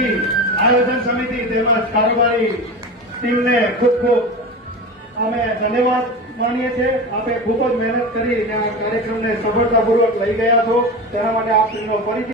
સમિતિ, આયોજન સમિતિ તેમજ કારોબારી ટીમને ખૂબ ખૂબ અમે ધન્યવાદ માનીએ છીએ. આપે ખૂબ જ મહેનત કરી આ કાર્યક્રમને સફળતાપૂર્વક લઈ ગયા છો, તેના માટે આપ શ્રીનો ફરીથી